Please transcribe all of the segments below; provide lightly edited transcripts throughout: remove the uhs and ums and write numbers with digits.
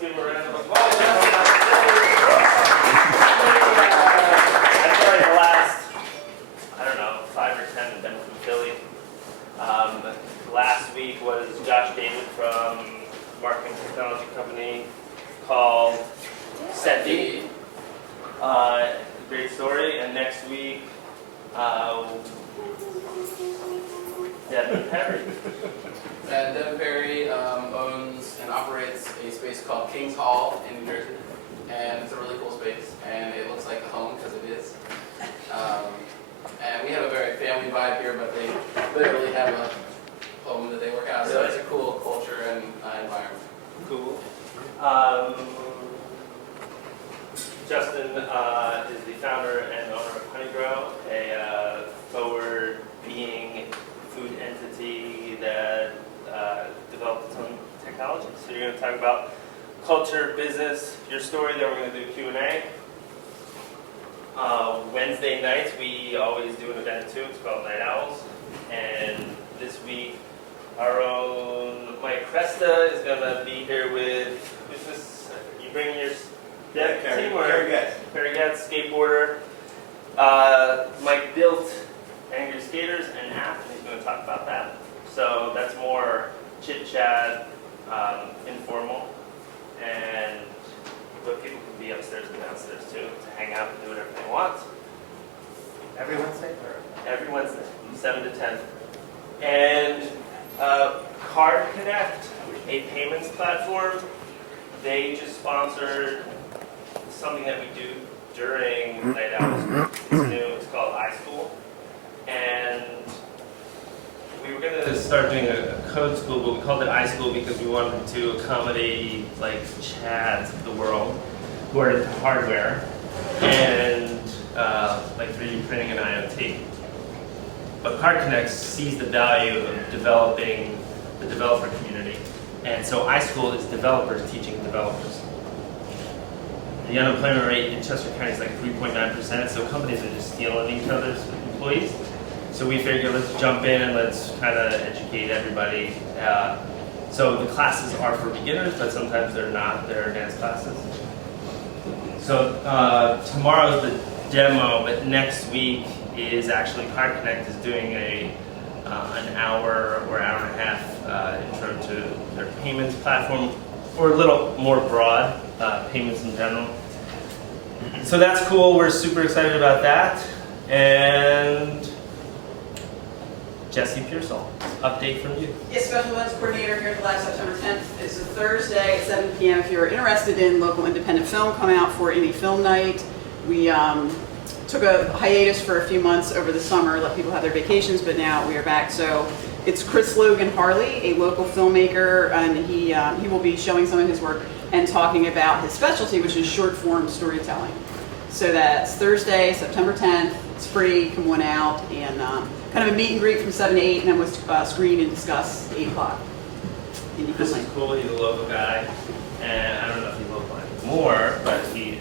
give him a round of applause. That's probably the last, I don't know, 5 or 10 of them from Philly. Last week was Josh David from a marketing technology company called Seti. Great story. And next week, Devin Perry. And Devin Perry owns and operates a space called King's Hall in New Jersey. And it's a really cool space. And it looks like a home because it is. And we have a very family vibe here, but they literally have a home that they work out. So it's a cool culture and environment. Cool. Justin is the founder and owner of Honeygrow, a forward-being food entity that developed its own technology. So you're going to talk about culture, business, your story, then we're going to do Q&A. Wednesday nights, we always do an event too. It's called Night Owls. And this week, our own Mike Cresta is going to be here with, who's this? You bring your team or? Perry Getz, skateboarder. Mike built Angry Skaters and app, and he's going to talk about that. So that's more chit-chat, informal, but people can be upstairs and downstairs too to hang out and do whatever they want. Every Wednesday? Every Wednesday, 7 to 10. And Card Connect, a payments platform, they just sponsored something that we do during Night Owls. It's new, it's called iSchool. And we were going to start doing a code school, but we called it iSchool because we wanted to accommodate like Chads of the world who are into hardware and like 3D printing and IoT. But Card Connect sees the value of developing the developer community. And so iSchool is developers teaching developers. The unemployment rate in Chester County is like 3.9%, so companies are just stealing each other's employees. So we figured let's jump in and let's kind of educate everybody. So the classes are for beginners, but sometimes they're not, they're advanced classes. So tomorrow's the demo, but next week is actually Card Connect is doing an hour or hour and a half intro to their payments platform, or a little more broad, payments in general. So that's cool, we're super excited about that. And Jesse Pearsall, update from you. Yes, Special Events Coordinator here at the Lab, September 10th. It's a Thursday at 7 p.m. If you're interested in local independent film, come out for Indie Film Night. We took a hiatus for a few months over the summer, let people have their vacations, but now we are back. So it's Chris Logan Harley, a local filmmaker, and he will be showing some of his work and talking about his specialty, which is short form storytelling. So that's Thursday, September 10th. It's free, come on out, and kind of a meet and greet from 7 to 8, and then we'll screen and discuss 8 o'clock. This is cool, he's a local guy, and I don't know if he's local anymore, but he's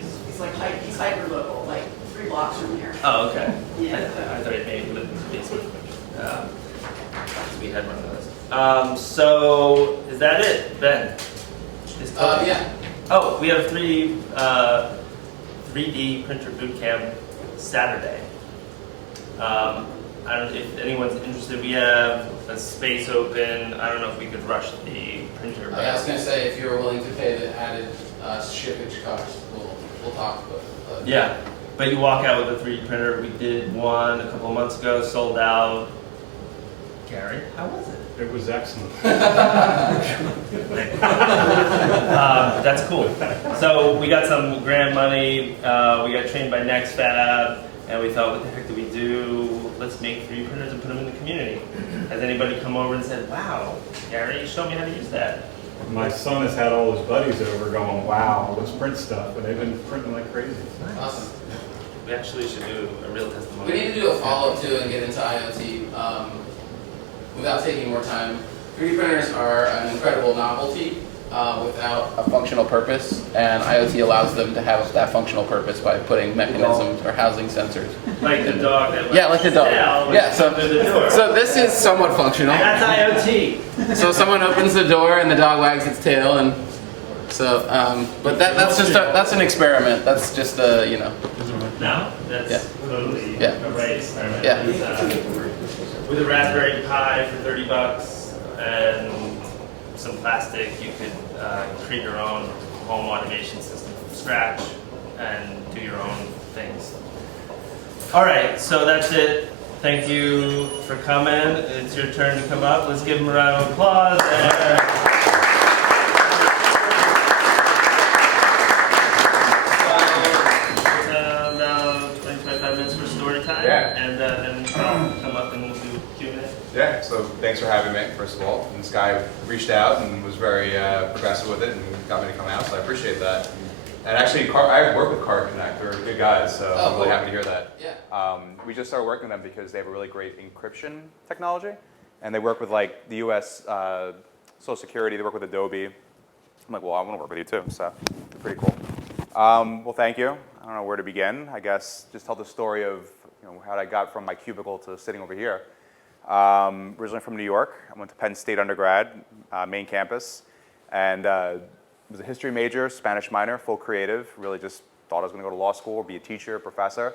hyper local, like 3 blocks from here. Oh, okay. Yeah. I thought he maybe lived in the basement. We had one of those. So, is that it, Ben? Yeah. Oh, we have 3D printer boot camp Saturday. I don't know if anyone's interested. We have a space open. I don't know if we could rush the printer. I was going to say, if you were willing to pay the added shippage cost, we'll talk about it. Yeah, but you walk out with a 3D printer. We did one a couple months ago, sold out. Gary, how was it? It was excellent. That's cool. So we got some grant money. We got trained by NextFab, and we thought, what the heck do we do? Let's make 3D printers and put them in the community. Has anybody come over and said, wow, Gary, show me how to use that? My son has had all his buddies over going, wow, let's print stuff, and they've been printing like crazy. Nice. Awesome. We actually should do a real testimony. We need to do a follow-up too and get into IoT without taking more time. 3D printers are an incredible novelty without a functional purpose, and IoT allows them to have that functional purpose by putting mechanisms or housing sensors. Like the dog that like the dog. Yeah, so this is somewhat functional. That's IoT. So someone opens the door and the dog wags its tail, and So, but that's an experiment. That's just No, that's Yeah. totally Yeah. a right experiment. Yeah. With a Raspberry Pi for $30 and some plastic, you could create your own home automation system from scratch and do your own things. All right, so that's it. Thank you for coming. It's your turn to come up. Let's give them a round of applause. About 25 minutes for story time. Yeah. And then I'll come up and do Q&A. Yeah, so thanks for having me, first of all. And this guy reached out and was very progressive with it and got me to come out, so I appreciate that. And actually, I work with Card Connect. They're good guys, so I'm really happy to hear that. Yeah. We just started working with them because they have a really great encryption technology. And they work with like the US Social Security, they work with Adobe. I'm like, well, I want to work with you too, so pretty cool. Well, thank you. I don't know where to begin. I guess just tell the story of how I got from my cubicle to sitting over here. Originally from New York. I went to Penn State undergrad, main campus, and was a history major, Spanish minor, full creative. Really just thought I was going to go to law school, be a teacher, professor.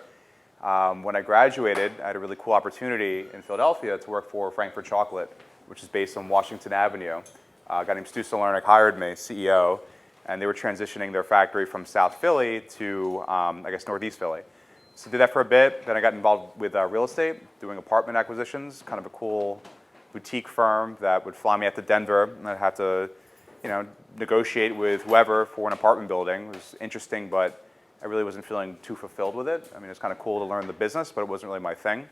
When I graduated, I had a really cool opportunity in Philadelphia to work for Frankfurt Chocolate, which is based on Washington Avenue. A guy named Stu Solarnik hired me, CEO, and they were transitioning their factory from South Philly to, I guess, Northeast Philly. So did that for a bit. Then I got involved with real estate, doing apartment acquisitions, kind of a cool boutique firm that would fly me out to Denver, and I'd have to, negotiate with whoever for an apartment building. It was interesting, but I really wasn't feeling too fulfilled with it. I mean, it was kind of cool to learn the business, but it wasn't really my thing.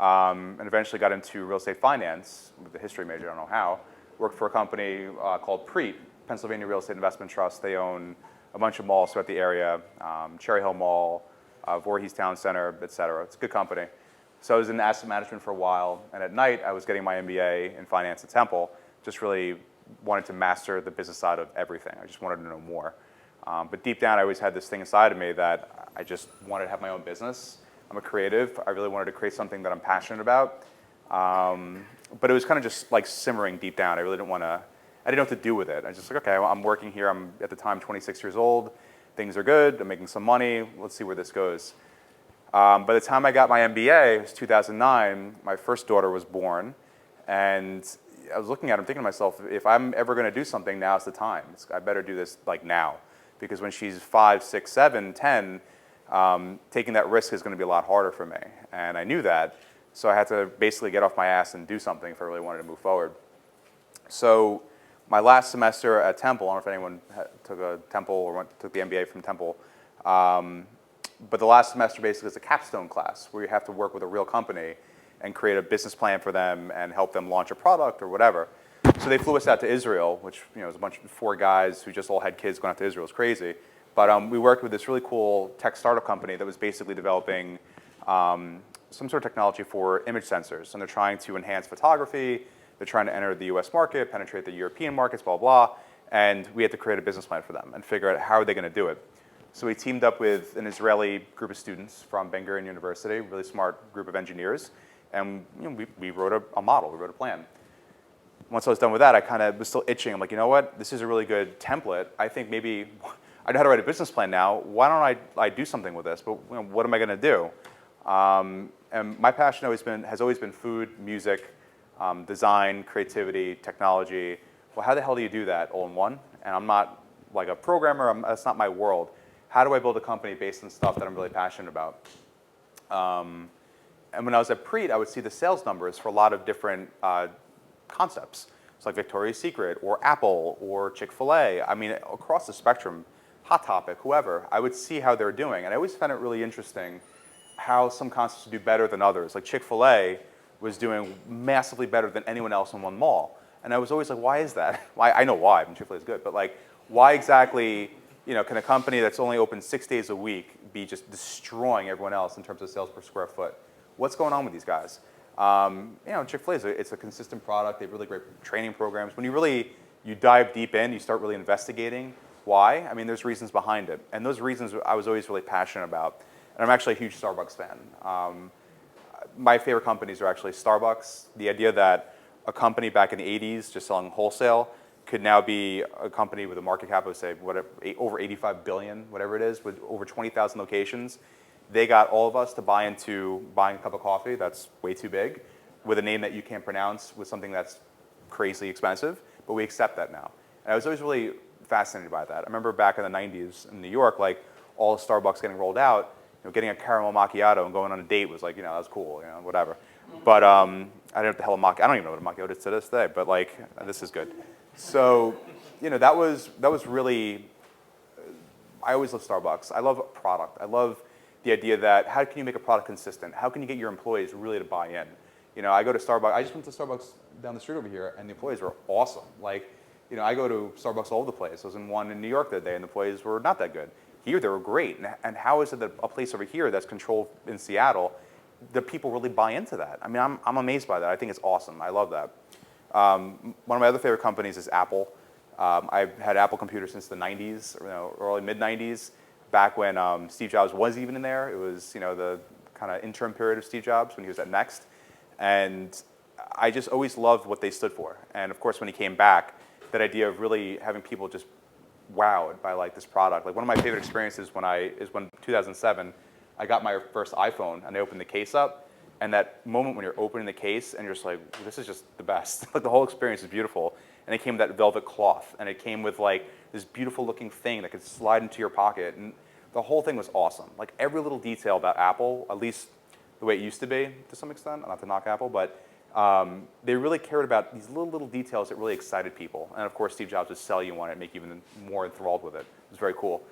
And eventually got into real estate finance with a history major, I don't know how. Worked for a company called PREIT, Pennsylvania Real Estate Investment Trust. They own a bunch of malls throughout the area, Cherry Hill Mall, Voorhees Town Center, et cetera. It's a good company. So I was in asset management for a while, and at night I was getting my MBA in finance at Temple. Just really wanted to master the business side of everything. I just wanted to know more. But deep down, I always had this thing inside of me that I just wanted to have my own business. I'm a creative. I really wanted to create something that I'm passionate about. But it was kind of just like simmering deep down. I really didn't want to, I didn't know what to do with it. I was just like, okay, I'm working here. I'm at the time 26 years old. Things are good. I'm making some money. Let's see where this goes. By the time I got my MBA, it was 2009, my first daughter was born. And I was looking at him thinking to myself, if I'm ever going to do something, now's the time. I better do this like now. Because when she's 5, 6, 7, 10, taking that risk is going to be a lot harder for me. And I knew that. So I had to basically get off my ass and do something if I really wanted to move forward. So my last semester at Temple, I don't know if anyone took a Temple or took the MBA from Temple, but the last semester basically is a capstone class where you have to work with a real company and create a business plan for them and help them launch a product or whatever. So they flew us out to Israel, which was a bunch of 4 guys who just all had kids going out to Israel. It was crazy. But we worked with this really cool tech startup company that was basically developing some sort of technology for image sensors. And they're trying to enhance photography. They're trying to enter the US market, penetrate the European markets, blah, blah. And we had to create a business plan for them and figure out how are they going to do it. So we teamed up with an Israeli group of students from Ben Gurion University, really smart group of engineers. And we wrote a model, we wrote a plan. Once I was done with that, I kind of was still itching. I'm like, you know what? This is a really good template. I think maybe I know how to write a business plan now. Why don't I do something with this? But what am I going to do? And my passion has always been food, music, design, creativity, technology. Well, how the hell do you do that all in one? And I'm not like a programmer. That's not my world. How do I build a company based on stuff that I'm really passionate about? And when I was at PREIT, I would see the sales numbers for a lot of different concepts. It's like Victoria's Secret or Apple or Chick-fil-A. I mean, across the spectrum, Hot Topic, whoever, I would see how they're doing. And I always found it really interesting how some concepts do better than others. Like Chick-fil-A was doing massively better than anyone else in one mall. And I was always like, why is that? Why? I know why, I mean, Chick-fil-A is good, but like, why exactly, can a company that's only open 6 days a week be just destroying everyone else in terms of sales per square foot? What's going on with these guys? Chick-fil-A, it's a consistent product. They have really great training programs. When you dive deep in, you start really investigating why. I mean, there's reasons behind it. And those reasons I was always really passionate about. And I'm actually a huge Starbucks fan. My favorite companies are actually Starbucks. The idea that a company back in the 80s just selling wholesale could now be a company with a market cap of, say, over 85 billion, whatever it is, with over 20,000 locations. They got all of us to buy into buying a cup of coffee that's way too big, with a name that you can't pronounce, with something that's crazy expensive, but we accept that now. And I was always really fascinated by that. I remember back in the 90s in New York, like all the Starbucks getting rolled out, getting a caramel macchiato and going on a date was like, that was cool, whatever. But I didn't know what the hell a macchiato, I don't even know what a macchiato is to this day, but like, this is good. So, that was really, I always love Starbucks. I love product. I love the idea that how can you make a product consistent? How can you get your employees really to buy in? I go to Starbucks, I just went to Starbucks down the street over here, and the employees were awesome. Like, I go to Starbucks all over the place. I was in one in New York that day, and the employees were not that good. Here, they were great. And how is it that a place over here that's controlled in Seattle, the people really buy into that? I mean, I'm amazed by that. I think it's awesome. I love that. One of my other favorite companies is Apple. I've had Apple computers since the 90s, early mid-90s, back when Steve Jobs was even in there. It was, the kind of interim period of Steve Jobs when he was at Next. And I just always loved what they stood for. And of course, when he came back, that idea of really having people just wowed by like this product. Like one of my favorite experiences is when 2007, I got my first iPhone and I opened the case up, and that moment when you're opening the case and you're just like, this is just the best. Like the whole experience is beautiful. And it came with that velvet cloth, and it came with like this beautiful looking thing that could slide into your pocket, and the whole thing was awesome. Like every little detail about Apple, at least the way it used to be to some extent, not to knock Apple, but they really cared about these little details that really excited people. And of course, Steve Jobs would sell you on it, make you even more enthralled with it. It was very cool.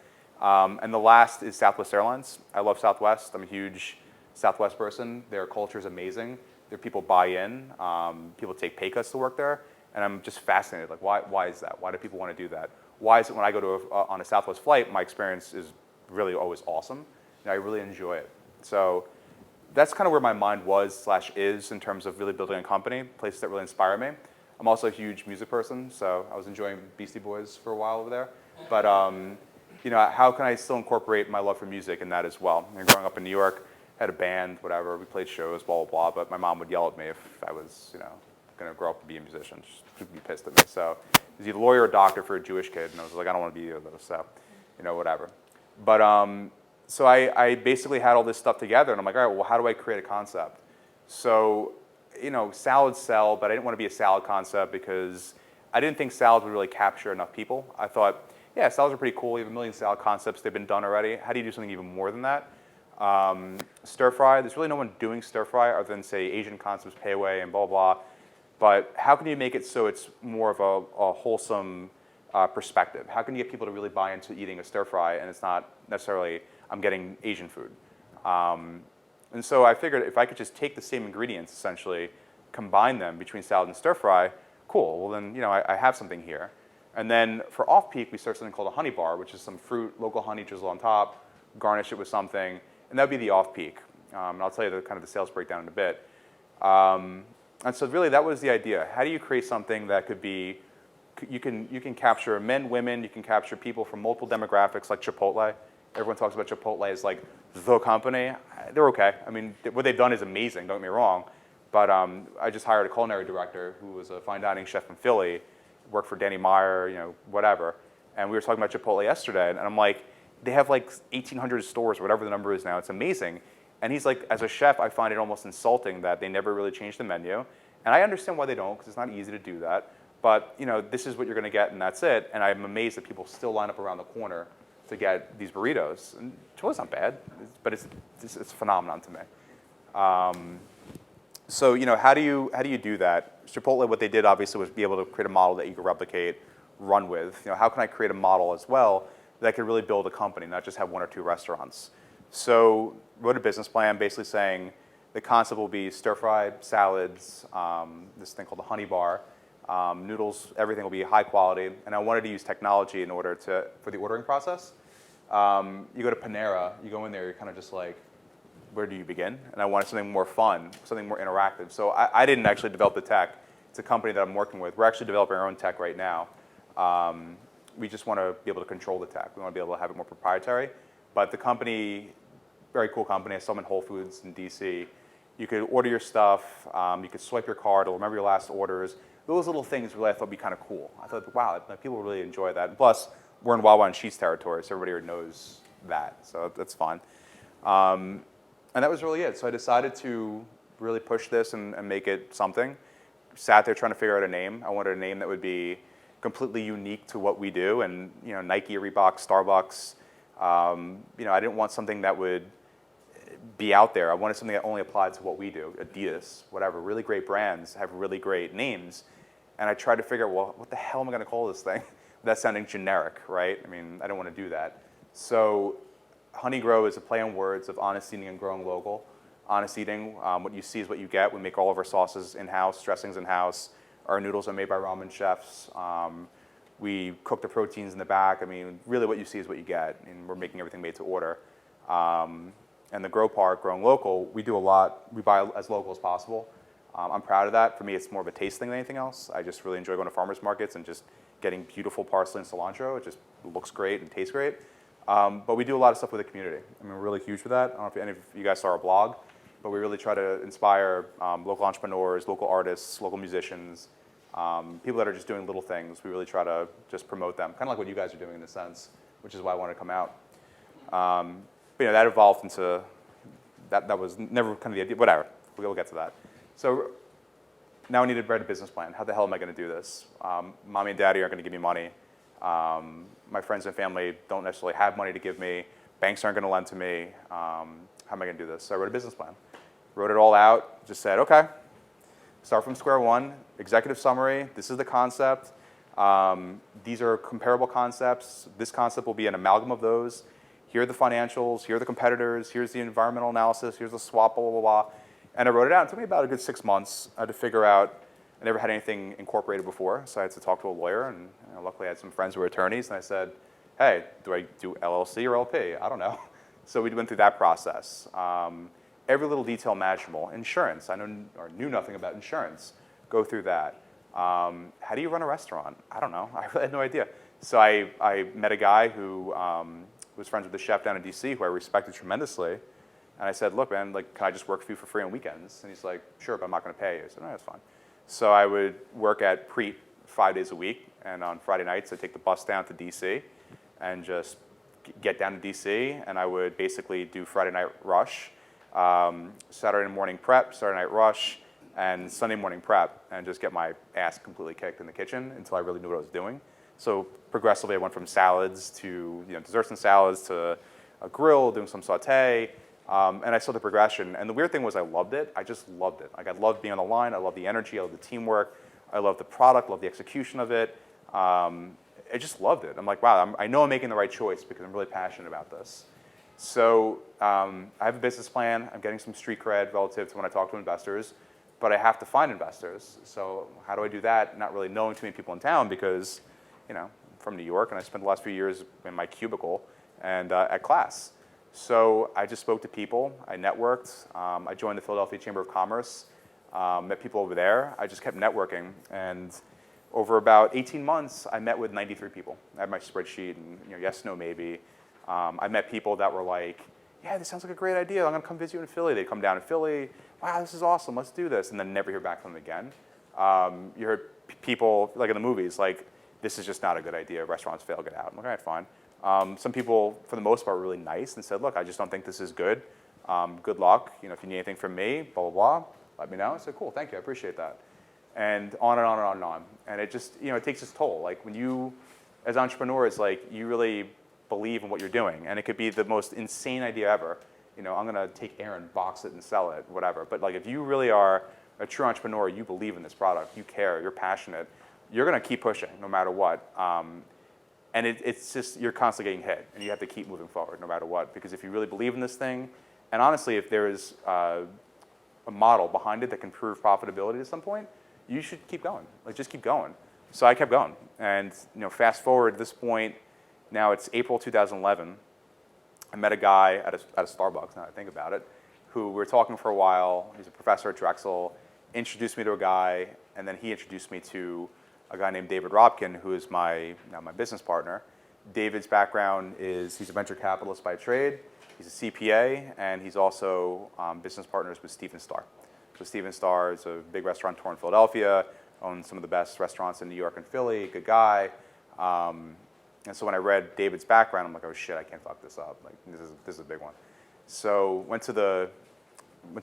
And the last is Southwest Airlines. I love Southwest. I'm a huge Southwest person. Their culture is amazing. Their people buy in. People take pay cuts to work there. And I'm just fascinated. Like, why is that? Why do people want to do that? Why is it when I go to on a Southwest flight, my experience is really always awesome, and I really enjoy it. So that's kind of where my mind was/is in terms of really building a company, places that really inspire me. I'm also a huge music person, so I was enjoying Beastie Boys for a while over there. But how can I still incorporate my love for music in that as well? Growing up in New York, had a band, whatever. We played shows, blah blah blah. But my mom would yell at me if I was, going to grow up and be a musician. She'd be pissed at me. So, is he a lawyer or doctor for a Jewish kid? And I was like, I don't want to be either of those. So, whatever. But so I basically had all this stuff together, and I'm like, all right, well, how do I create a concept? So, salads sell, but I didn't want to be a salad concept because I didn't think salads would really capture enough people. I thought, yeah, salads are pretty cool. You have a million salad concepts. They've been done already. How do you do something even more than that? Stir fry. There's really no one doing stir fry other than, say, Asian concepts, pay away, and blah, blah. But how can you make it so it's more of a wholesome perspective? How can you get people to really buy into eating a stir fry and it's not necessarily I'm getting Asian food? And so I figured if I could just take the same ingredients, essentially, combine them between salad and stir fry, cool. Well, then I have something here. And then for off-peak, we started something called a honey bar, which is some fruit, local honey drizzle on top, garnish it with something, and that would be the off-peak. And I'll tell you the sales breakdown in a bit. And so really that was the idea. How do you create something that could be, you can capture men, women, you can capture people from multiple demographics like Chipotle. Everyone talks about Chipotle as like the company. They're okay. I mean, what they've done is amazing, don't get me wrong. But I just hired a culinary director who was a fine dining chef in Philly, worked for Danny Meyer, whatever. And we were talking about Chipotle yesterday, and I'm like, they have like 1,800 stores, whatever the number is now. It's amazing. And he's like, as a chef, I find it almost insulting that they never really change the menu. And I understand why they don't, because it's not easy to do that. But this is what you're going to get, and that's it. And I'm amazed that people still line up around the corner to get these burritos. And Chipotle's not bad, but it's a phenomenon to me. So how do you do that? Chipotle, what they did obviously was be able to create a model that you could replicate, run with. How can I create a model as well that could really build a company, not just have one or two restaurants? So wrote a business plan basically saying the concept will be stir-fried salads, this thing called the honey bar, noodles, everything will be high quality. And I wanted to use technology in order for the ordering process. You go to Panera, you go in there, you're kind of just like, where do you begin? And I wanted something more fun, something more interactive. So I didn't actually develop the tech. It's a company that I'm working with. We're actually developing our own tech right now. We just want to be able to control the tech. We want to be able to have it more proprietary. But the company, very cool company. I saw them in Whole Foods in DC. You could order your stuff. You could swipe your card. It'll remember your last orders. those little things really I thought would be kind of cool. I thought, wow, like, people really enjoy that. And plus, we're in Wawa and Sheets territory, so everybody here knows that, so that's fun. And that was really it. So I decided to really push this and make it something. Sat there trying to figure out a name. I wanted a name that would be completely unique to what we do, and Nike, Reebok, Starbucks. I didn't want something that would be out there. I wanted something that only applied to what we do. Adidas, whatever. Really great brands have really great names, and I tried to figure out, well, what the hell am I going to call this thing? That's sounding generic, right? I mean, I don't want to do that. So Honeygrow is a play on words of honest eating and growing local. Honest eating, what you see is what you get. We make all of our sauces in-house, dressings in-house. Our noodles are made by ramen chefs. We cook the proteins in the back. I mean, really what you see is what you get, and we're making everything made to order. And the grow part, growing local, we do a lot. We buy as local as possible. I'm proud of that. For me, it's more of a taste thing than anything else. I just really enjoy going to farmers markets and just getting beautiful parsley and cilantro. It just looks great and tastes great. But we do a lot of stuff with the community. I mean, we're really huge for that. I don't know if any of you guys saw our blog, but we really try to inspire local entrepreneurs, local artists, local musicians, people that are just doing little things. We really try to just promote them, kind of like what you guys are doing in a sense, which is why I wanted to come out. But that evolved into, that was never kind of the idea, whatever, we'll get to that. So now I need to write a business plan. How the hell am I going to do this? Mommy and daddy aren't going to give me money. My friends and family don't necessarily have money to give me. Banks aren't going to lend to me. How am I going to do this? So I wrote a business plan. Wrote it all out, just said, okay, start from square one, executive summary, this is the concept. These are comparable concepts. This concept will be an amalgam of those. Here are the financials, here are the competitors, here's the environmental analysis, here's the swap, blah, blah, blah. And I wrote it out. It took me about a good 6 months to figure out. I never had anything incorporated before, so I had to talk to a lawyer, and luckily I had some friends who were attorneys, and I said, hey, do I do LLC or LP? I don't know. So we went through that process. Every little detail imaginable. Insurance, I knew nothing about insurance. Go through that. How do you run a restaurant? I don't know. I really had no idea. So I met a guy who was friends with the chef down in DC who I respected tremendously. And I said, look, man, like, can I just work for you for free on weekends? And he's like, sure, but I'm not going to pay you. I said, no, that's fine. So I would work at Preet 5 days a week. And on Friday nights, I'd take the bus down to DC and just get down to DC. And I would basically do Friday night rush, Saturday morning prep, Saturday night rush, and Sunday morning prep, and just get my ass completely kicked in the kitchen until I really knew what I was doing. So progressively, I went from salads to desserts and salads to a grill, doing some saute, and I saw the progression. And the weird thing was I loved it. I just loved it. Like, I loved being on the line. I loved the energy. I loved the teamwork. I loved the product. I loved the execution of it. I just loved it. I'm like, wow, I know I'm making the right choice because I'm really passionate about this. So I have a business plan. I'm getting some street cred relative to when I talk to investors, but I have to find investors. So how do I do that? Not really knowing too many people in town because, I'm from New York, and I spent the last few years in my cubicle and at class. So I just spoke to people. I networked. I joined the Philadelphia Chamber of Commerce, met people over there. I just kept networking. And over about 18 months, I met with 93 people. I had my spreadsheet and yes, no, maybe. I met people that were like, yeah, this sounds like a great idea. I'm going to come visit you in Philly. They'd come down to Philly. Wow, this is awesome. Let's do this. And then never hear back from them again. You heard people, like in the movies, like, this is just not a good idea. Restaurants fail, get out. I'm like, all right, fine. Some people, for the most part, were really nice and said, look, I just don't think this is good. Good luck. If you need anything from me, blah, blah, blah, let me know. I said, cool, thank you. I appreciate that. And on and on and on and on. And it just, it takes its toll. Like, when you, as entrepreneurs, like, you really believe in what you're doing. And it could be the most insane idea ever. I'm going to take air and box it and sell it, whatever. But like, if you really are a true entrepreneur, you believe in this product, you care, you're passionate, you're going to keep pushing no matter what. And it's just, you're constantly getting hit, and you have to keep moving forward no matter what. Because if you really believe in this thing, and honestly, if there is a model behind it that can prove profitability at some point, you should keep going. Like, just keep going. So I kept going. And fast forward to this point, now it's April 2011. I met a guy at a Starbucks, now that I think about it, who we were talking for a while. He's a professor at Drexel, introduced me to a guy, and then he introduced me to a guy named David Robkin, who is now my business partner. David's background is he's a venture capitalist by trade. He's a CPA, and he's also business partners with Stephen Starr. So Stephen Starr is a big restaurateur in Philadelphia, owns some of the best restaurants in New York and Philly, good guy. And so when I read David's background, I'm like, oh shit, I can't fuck this up. Like, this is a big one. So went to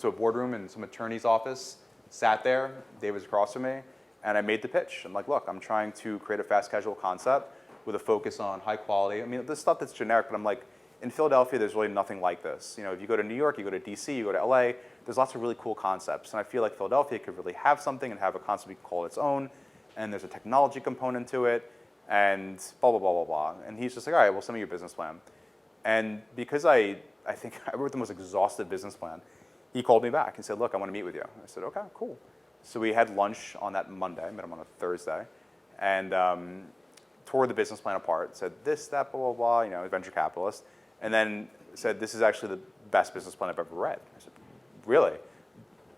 a boardroom in some attorney's office, sat there, David was across from me, and I made the pitch. I'm like, look, I'm trying to create a fast casual concept with a focus on high quality. I mean, this stuff that's generic, but I'm like, in Philadelphia, there's really nothing like this. You know, if you go to New York, you go to DC, you go to LA, there's lots of really cool concepts. And I feel like Philadelphia could really have something and have a concept we can call its own. And there's a technology component to it, and blah, blah, blah, blah, blah. And he's just like, all right, well, send me your business plan. And because I think I wrote the most exhaustive business plan, he called me back and said, look, I want to meet with you. I said, okay, cool. So we had lunch on that Monday, I met him on a Thursday, and tore the business plan apart, said this, that, blah, blah, blah, you know, venture capitalist, and then said, this is actually the best business plan I've ever read. I said, really?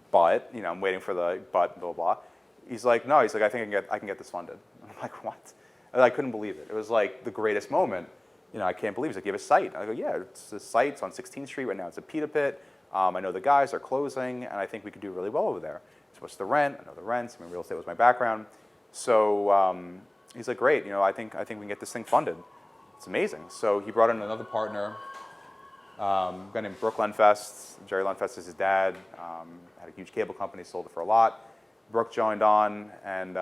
But, you know, I'm waiting for the but, blah, blah. He's like, no, he's like, I think I can get this funded. I'm like, what? And I couldn't believe it. It was like the greatest moment. You know, I can't believe it. He's like, you have a site? I go, yeah, it's a site. It's on 16th Street. Right now it's a pita pit. I know the guys are closing, and I think we could do really well over there. So what's the rent? I know the rents. I mean, real estate was my background. So he's like, great. You know, I think we can get this thing funded. It's amazing. So he brought in another partner, a guy named Brooke Lenfest. Jerry Lenfest is his dad. Had a huge cable company, sold it for a lot. Brooke joined on, and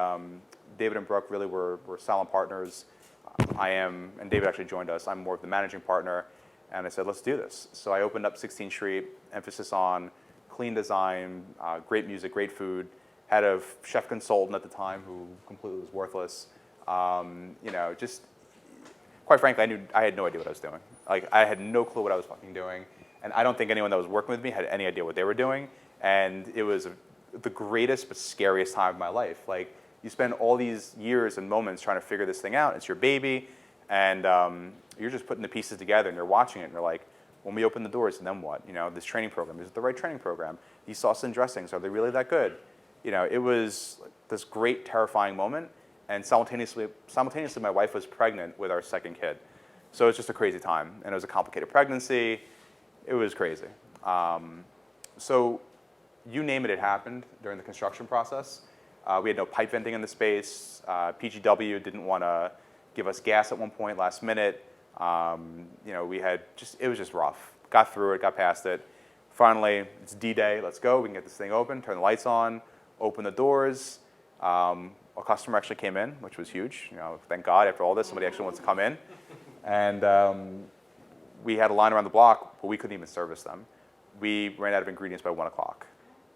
David and Brooke really were silent partners. And David actually joined us. I'm more of the managing partner. And I said, let's do this. So I opened up 16th Street, emphasis on clean design, great music, great food. Had a chef consultant at the time who completely was worthless. You know, just quite frankly, I had no idea what I was doing. Like, I had no clue what I was fucking doing. And I don't think anyone that was working with me had any idea what they were doing. And it was the greatest but scariest time of my life. Like, you spend all these years and moments trying to figure this thing out. It's your baby. And you're just putting the pieces together, and you're watching it, and you're like, when we open the doors, and then what? You know, this training program, is it the right training program? These sauces and dressings, are they really that good? You know, it was this great, terrifying moment, and simultaneously, my wife was pregnant with our second kid. So it was just a crazy time, and it was a complicated pregnancy. It was crazy. So you name it, it happened during the construction process. We had no pipe venting in the space. PGW didn't want to give us gas at one point, last minute. You know, it was just rough. Got through it, got past it. Finally, it's D-Day, let's go. We can get this thing open, turn the lights on, open the doors. A customer actually came in, which was huge. You know, thank God, after all this, somebody actually wants to come in. And we had a line around the block, but we couldn't even service them. We ran out of ingredients by 1 o'clock.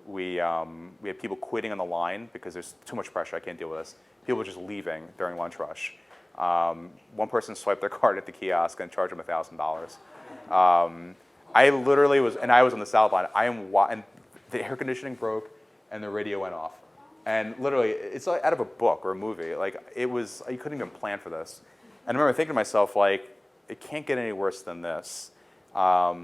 We had people quitting on the line because there's too much pressure, I can't deal with this. People just leaving during lunch rush. One person swiped their card at the kiosk and charged them $1,000. I literally was, and I was on the south line. And the air conditioning broke, and the radio went off. And literally, it's like out of a book or a movie. Like, it was, you couldn't even plan for this. And I remember thinking to myself, like, it can't get any worse than this. But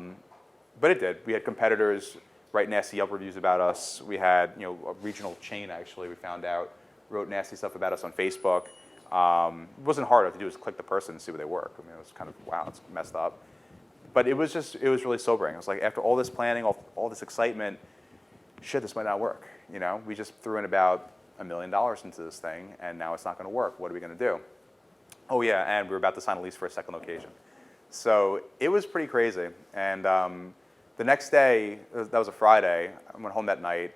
it did. We had competitors write nasty Yelp reviews about us. We had, you know, a regional chain, actually, we found out, wrote nasty stuff about us on Facebook. It wasn't hard. All to do was click the person and see where they work. I mean, it was kind of, wow, it's messed up. But it was really sobering. It was like, after all this planning, all this excitement, shit, this might not work. You know, we just threw in about $1 million into this thing, and now it's not going to work. What are we going to do? Oh yeah, and we were about to sign a lease for a second location. So it was pretty crazy. And the next day, that was a Friday, I went home that night.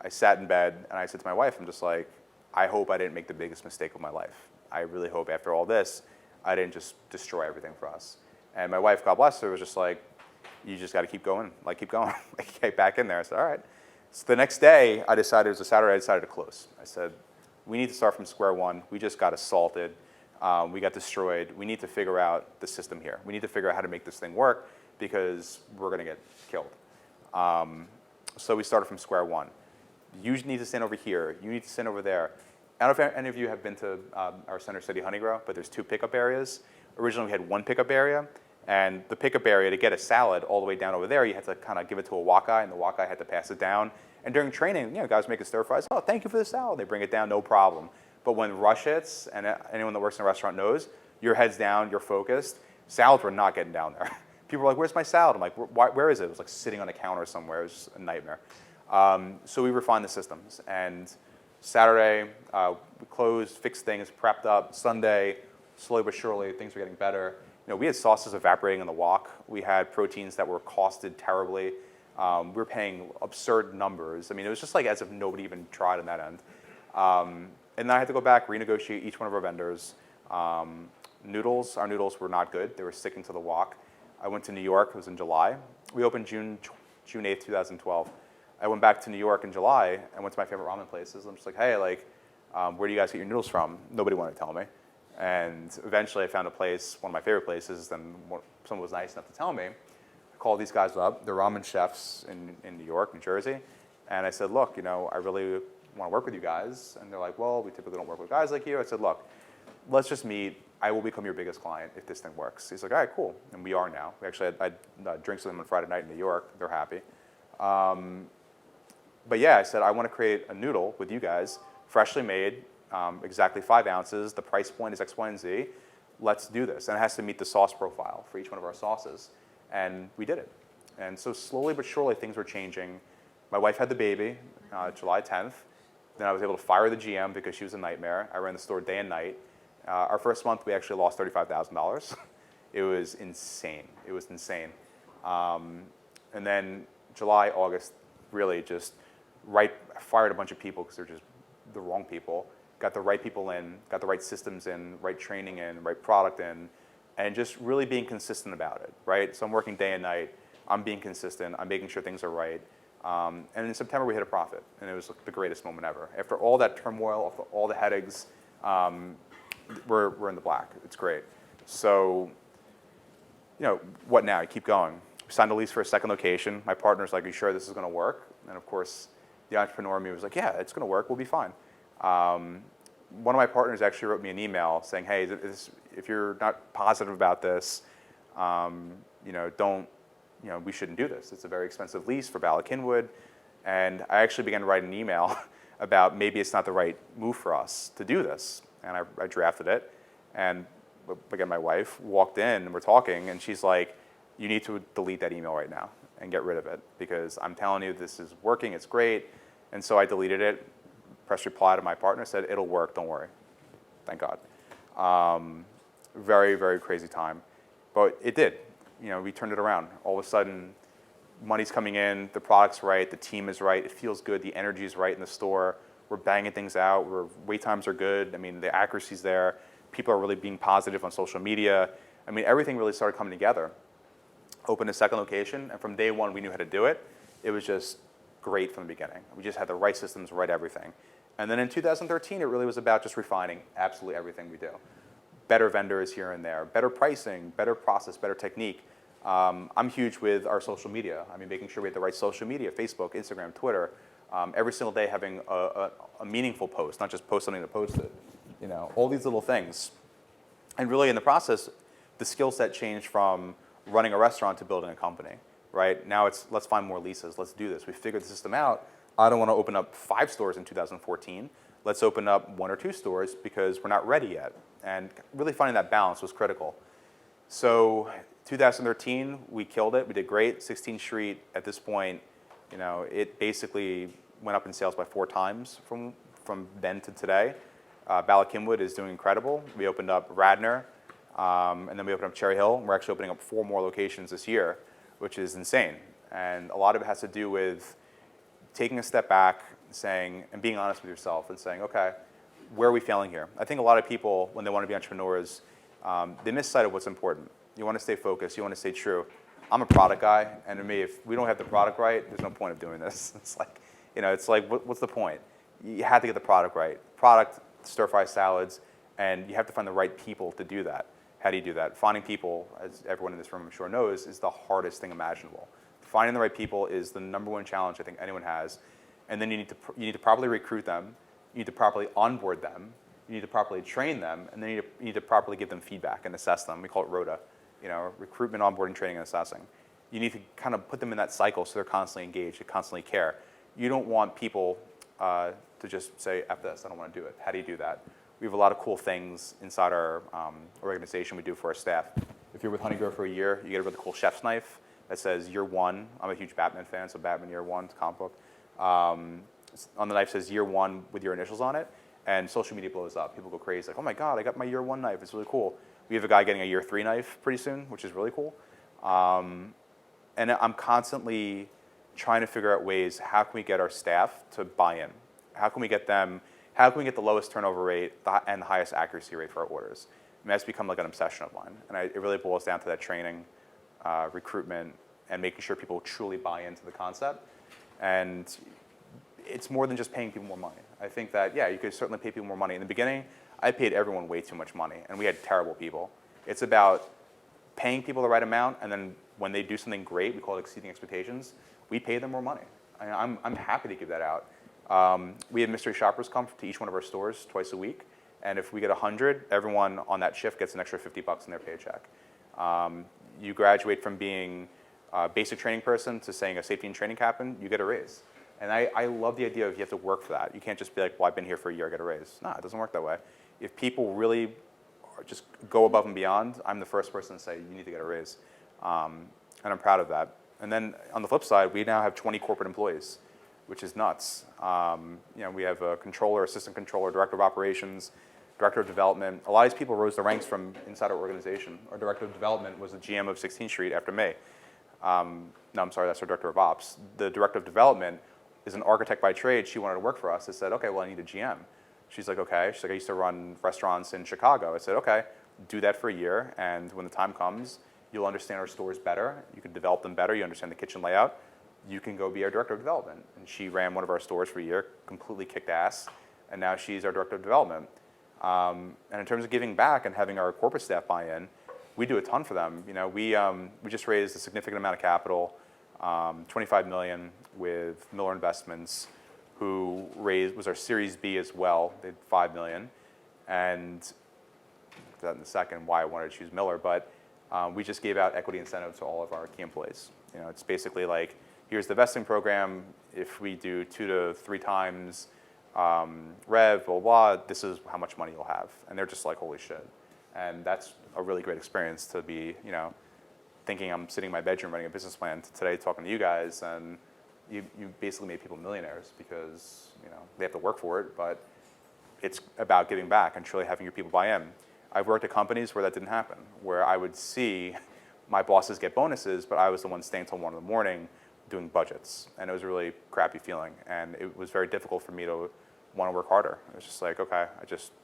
I sat in bed, and I said to my wife, I'm just like, I hope I didn't make the biggest mistake of my life. I really hope after all this, I didn't just destroy everything for us. And my wife, God bless her, was just like, you just got to keep going, like keep going, like get back in there. I said, all right. So the next day, it was a Saturday, I decided to close. I said, we need to start from square one. We just got assaulted. We got destroyed. We need to figure out the system here. We need to figure out how to make this thing work because we're going to get killed. So we started from square one. You need to stand over here. You need to stand over there. I don't know if any of you have been to our Center City Honeygrow, but there's 2 pickup areas. Originally, we had 1 pickup area. And the pickup area, to get a salad all the way down over there, you had to kind of give it to a walk guy, and the walk guy had to pass it down. And during training, you know, guys making stir fries, oh, thank you for the salad. They bring it down, no problem. But when rush hits, and anyone that works in a restaurant knows, your head's down, you're focused. Salads were not getting down there. People were like, where's my salad? I'm like, where is it? It was like sitting on a counter somewhere. It was just a nightmare. So we refined the systems and Saturday, we closed, fixed things, prepped up. Sunday, slowly but surely, things were getting better. We had sauces evaporating on the walk. We had proteins that were costed terribly. We were paying absurd numbers. I mean, it was just like as if nobody even tried on that end. And then I had to go back, renegotiate each one of our vendors. Our noodles were not good. They were sticking to the wok. I went to New York. It was in July. We opened June 8th, 2012. I went back to New York in July and went to my favorite ramen places. I'm just like, hey, where do you guys get your noodles from? Nobody wanted to tell me. And eventually I found a place, one of my favorite places, then someone was nice enough to tell me. I called these guys up. They're ramen chefs in New York, New Jersey. And I said, look, I really want to work with you guys. And they're like, well, we typically don't work with guys like you. I said, look, let's just meet. I will become your biggest client if this thing works. He's like, all right, cool. And we are now. We actually had drinks with them on Friday night in New York. They're happy. But yeah, I said, I want to create a noodle with you guys, freshly made, exactly 5 ounces. The price point is X, Y, and Z. Let's do this. And it has to meet the sauce profile for each one of our sauces. And we did it. And so slowly but surely, things were changing. My wife had the baby, July 10th. Then I was able to fire the GM because she was a nightmare. I ran the store day and night. Our first month, we actually lost $35,000. It was insane. It was insane. And then July, August, really just fired a bunch of people because they're just the wrong people. Got the right people in, got the right systems in, right training in, right product in, and just really being consistent about it, right? So I'm working day and night. I'm being consistent. I'm making sure things are right. And in September, we hit a profit, and it was the greatest moment ever. After all that turmoil, after all the headaches, we're in the black. It's great. So, what now? You keep going. We signed a lease for a second location. My partner's like, are you sure this is going to work? And of course, the entrepreneur in me was like, yeah, it's going to work. We'll be fine. One of my partners actually wrote me an email saying, hey, if you're not positive about this, we shouldn't do this. It's a very expensive lease for Bala Cynwyd. And I actually began to write an email about maybe it's not the right move for us to do this. And I drafted it. And again, my wife walked in and we're talking and she's like, you need to delete that email right now and get rid of it because I'm telling you this is working, it's great. And so I deleted it, pressed reply to my partner, said it'll work, don't worry. Thank God. Very, very crazy time. But it did. We turned it around. All of a sudden, money's coming in, the product's right, the team is right, it feels good, the energy's right in the store. We're banging things out, wait times are good. I mean, the accuracy's there. People are really being positive on social media. I mean, everything really started coming together. Opened a second location, and from day one, we knew how to do it. It was just great from the beginning. We just had the right systems, right everything. And then in 2013, it really was about just refining absolutely everything we do. Better vendors here and there, better pricing, better process, better technique. I'm huge with our social media. I mean, making sure we have the right social media, Facebook, Instagram, Twitter. Every single day having a meaningful post, not just post something to post it. All these little things. And really in the process, the skill set changed from running a restaurant to building a company, right? Now it's let's find more leases, let's do this. We figured the system out. I don't want to open up 5 stores in 2014. Let's open up 1 or 2 stores because we're not ready yet. And really finding that balance was critical. So 2013, we killed it. We did great. 16th Street at this point, it basically went up in sales by 4 times from then to today. Bala Cynwyd is doing incredible. We opened up Radnor, and then we opened up Cherry Hill. We're actually opening up 4 more locations this year, which is insane. And a lot of it has to do with taking a step back, and being honest with yourself and saying, okay, where are we failing here? I think a lot of people, when they want to be entrepreneurs, they miss sight of what's important. You want to stay focused. You want to stay true. I'm a product guy, and to me, if we don't have the product right, there's no point of doing this. It's like, what's the point? You have to get the product right. Product, stir-fry salads, and you have to find the right people to do that. How do you do that? Finding people, as everyone in this room I'm sure knows, is the hardest thing imaginable. Finding the right people is the #1 challenge I think anyone has. And then you need to properly recruit them. You need to properly onboard them. You need to properly train them, and then you need to properly give them feedback and assess them. We call it ROTA, recruitment, onboarding, training, and assessing. You need to kind of put them in that cycle so they're constantly engaged, they constantly care. You don't want people to just say, F this, I don't want to do it. How do you do that? We have a lot of cool things inside our organization we do for our staff. If you're with Honeygrow for a year, you get a really cool chef's knife that says year 1. I'm a huge Batman fan, so Batman year 1, comic book. on the knife says year one with your initials on it, and social media blows up. People go crazy, like, oh my God, I got my year one knife. It's really cool. We have a guy getting a year three knife pretty soon, which is really cool. And I'm constantly trying to figure out ways, how can we get our staff to buy in? How can we get the lowest turnover rate and the highest accuracy rate for our orders? I mean, that's become like an obsession of mine. And it really boils down to that training, recruitment, and making sure people truly buy into the concept. And it's more than just paying people more money. I think that, yeah, you could certainly pay people more money. In the beginning, I paid everyone way too much money, and we had terrible people. It's about paying people the right amount, and then when they do something great, we call it exceeding expectations, we pay them more money. I'm happy to give that out. We have mystery shoppers come to each one of our stores twice a week, and if we get 100, everyone on that shift gets an extra $50 in their paycheck. You graduate from being a basic training person to saying a safety and training captain, you get a raise. And I love the idea of you have to work for that. You can't just be like, well, I've been here for a year, I get a raise. No, it doesn't work that way. If people really just go above and beyond, I'm the first person to say, you need to get a raise. And I'm proud of that. And then on the flip side, we now have 20 corporate employees, which is nuts. We have a controller, assistant controller, director of operations, director of development. A lot of these people rose the ranks from inside our organization. Our director of development was the GM of 16th Street after May. No, I'm sorry, that's our director of ops. The director of development is an architect by trade. She wanted to work for us. I said, okay, well, I need a GM. She's like, okay. She's like, I used to run restaurants in Chicago. I said, okay, do that for a year, and when the time comes, you'll understand our stores better. You can develop them better. You understand the kitchen layout. You can go be our director of development. And she ran one of our stores for a year, completely kicked ass, and now she's our director of development. And in terms of giving back and having our corporate staff buy in, we do a ton for them. We just raised a significant amount of capital, $25 million with Miller Investments, who was our Series B as well. They did $5 million, and that in a second why I wanted to choose Miller. But we just gave out equity incentives to all of our key employees. It's basically like, here's the vesting program. If we do 2 to 3 times rev, blah, blah, this is how much money you'll have. And they're just like, holy shit. And that's a really great experience to be, thinking I'm sitting in my bedroom writing a business plan to today talking to you guys, and you basically made people millionaires because, they have to work for it, but it's about giving back and truly having your people buy in. I've worked at companies where that didn't happen, where I would see my bosses get bonuses, but I was the one staying till 1 in the morning doing budgets, and it was a really crappy feeling, and it was very difficult for me to want to work harder. It was just like, okay,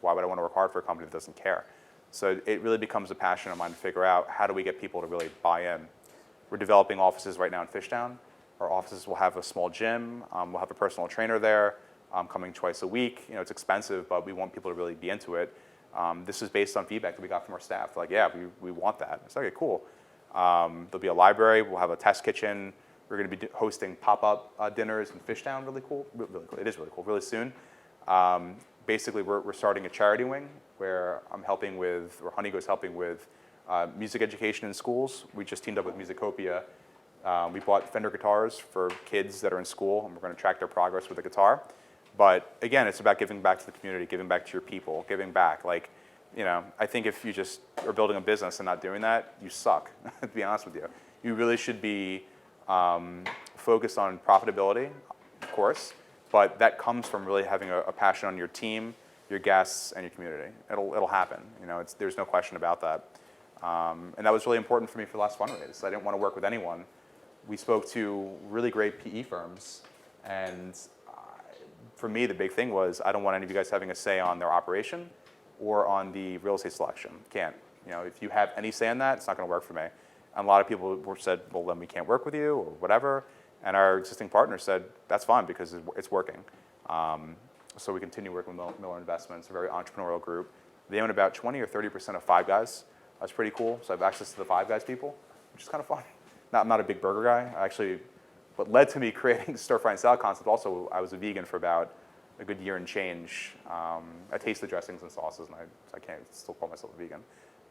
why would I want to work hard for a company that doesn't care? So it really becomes a passion of mine to figure out, how do we get people to really buy in? We're developing offices right now in Fishtown. Our offices will have a small gym. We'll have a personal trainer there coming twice a week. It's expensive, but we want people to really be into it. This is based on feedback that we got from our staff. They're like, yeah, we want that. It's like, okay, cool. There'll be a library. We'll have a test kitchen. We're going to be hosting pop-up dinners in Fishtown, really cool. Really cool. It is really cool, really soon. Basically, we're starting a charity wing where Honeygrow is helping with music education in schools. We just teamed up with Musicopia. We bought Fender guitars for kids that are in school, and we're going to track their progress with the guitar. But again, it's about giving back to the community, giving back to your people, giving back. I think if you just are building a business and not doing that, you suck, to be honest with you. You really should be focused on profitability, of course, but that comes from really having a passion on your team, your guests, and your community. It'll happen. There's no question about that. And that was really important for me for the last fundraise. I didn't want to work with anyone. We spoke to really great PE firms, and for me, the big thing was, I don't want any of you guys having a say on their operation or on the real estate selection. Can't. If you have any say in that, it's not going to work for me. And a lot of people said, well, then we can't work with you or whatever. And our existing partner said, that's fine because it's working. So we continue working with Miller Investments, a very entrepreneurial group. They own about 20 or 30% of Five Guys. That's pretty cool. So I have access to the Five Guys people, which is kind of fun. I'm not a big burger guy. What led to me creating the stir-fry and salad concept, also, I was a vegan for about a good year and change. I taste the dressings and sauces, and I can't still call myself a vegan.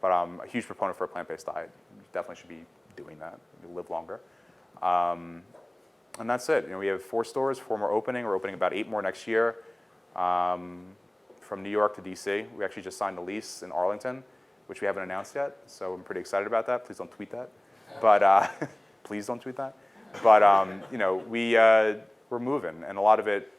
But I'm a huge proponent for a plant-based diet. You definitely should be doing that. You live longer. And that's it. We have 4 stores, 4 more opening. We're opening about 8 more next year. From New York to DC. We actually just signed a lease in Arlington, which we haven't announced yet. So I'm pretty excited about that. Please don't tweet that. But please don't tweet that. But we're moving, and a lot of it,